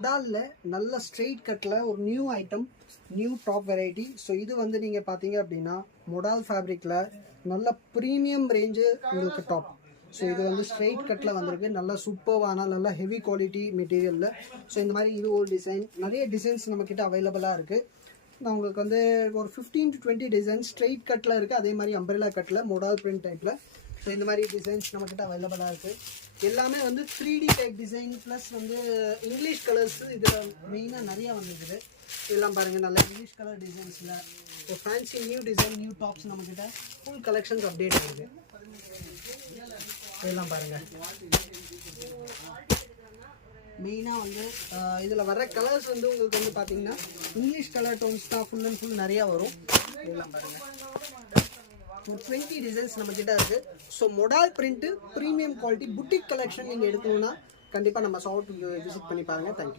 மொடாலில் நல்ல ஸ்ட்ரெயிட் கட்டில் ஒரு new item, new top variety. So இது வந்து நீங்கள் பார்த்தீங்க அப்படின்னா மொடால் ஃபேப்ரிக்கில் நல்ல ப்ரீமியம் ரேஞ்சு உங்களுக்கு டாப். ஸோ இது வந்து ஸ்ட்ரெயிட் கட்டில் வந்திருக்கு, நல்ல சூப்பர்வான நல்ல ஹெவி குவாலிட்டி மெட்டீரியலில். ஸோ இந்த மாதிரி இது ஒரு டிசைன், நிறைய டிசைன்ஸ் நம்மக்கிட்ட அவைலபிளாக இருக்குது. நான் உங்களுக்கு வந்து ஒரு 15 to 20 டிசைன் ஸ்ட்ரெயிட் கட்டில் இருக்குது, அதே மாதிரி அம்பரெலா கட்டில் மொடால் பிரிண்ட் டைப்பில். ஸோ இந்த மாதிரி டிசைன்ஸ் நம்மக்கிட்ட அவைலபிளாக இருக்குது. எல்லாமே வந்து 3D டைப் டிசைன் ப்ளஸ் வந்து இங்கிலீஷ் கலர்ஸ் இதில் மெயினாக நிறையா வந்துருக்குது. இதெல்லாம் பாருங்கள், நல்ல இங்கிலீஷ் கலர் டிசைன்ஸில் ஒரு fancy new design, new tops நம்மக்கிட்ட ஃபுல் கலெக்ஷன்ஸ் அப்டேட் ஆகுது. இதெல்லாம் பாருங்கள், மெயினாக வந்து இதில் வர்ற கலர்ஸ் வந்து உங்களுக்கு வந்து பார்த்தீங்கன்னா இங்கிலீஷ் கலர் டோன்ஸ் தான் ஃபுல் அண்ட் ஃபுல் நிறையா வரும். இதெல்லாம் பாருங்கள், ஒரு 20 டிசைன்ஸ் நம்மக்கிட்ட இருக்குது. So மொடால் print premium quality boutique collection நீங்கள் எடுக்கணும்னா கண்டிப்பாக நம்ம ஷாப் விசிட் பண்ணி பாருங்கள். தேங்க்யூ.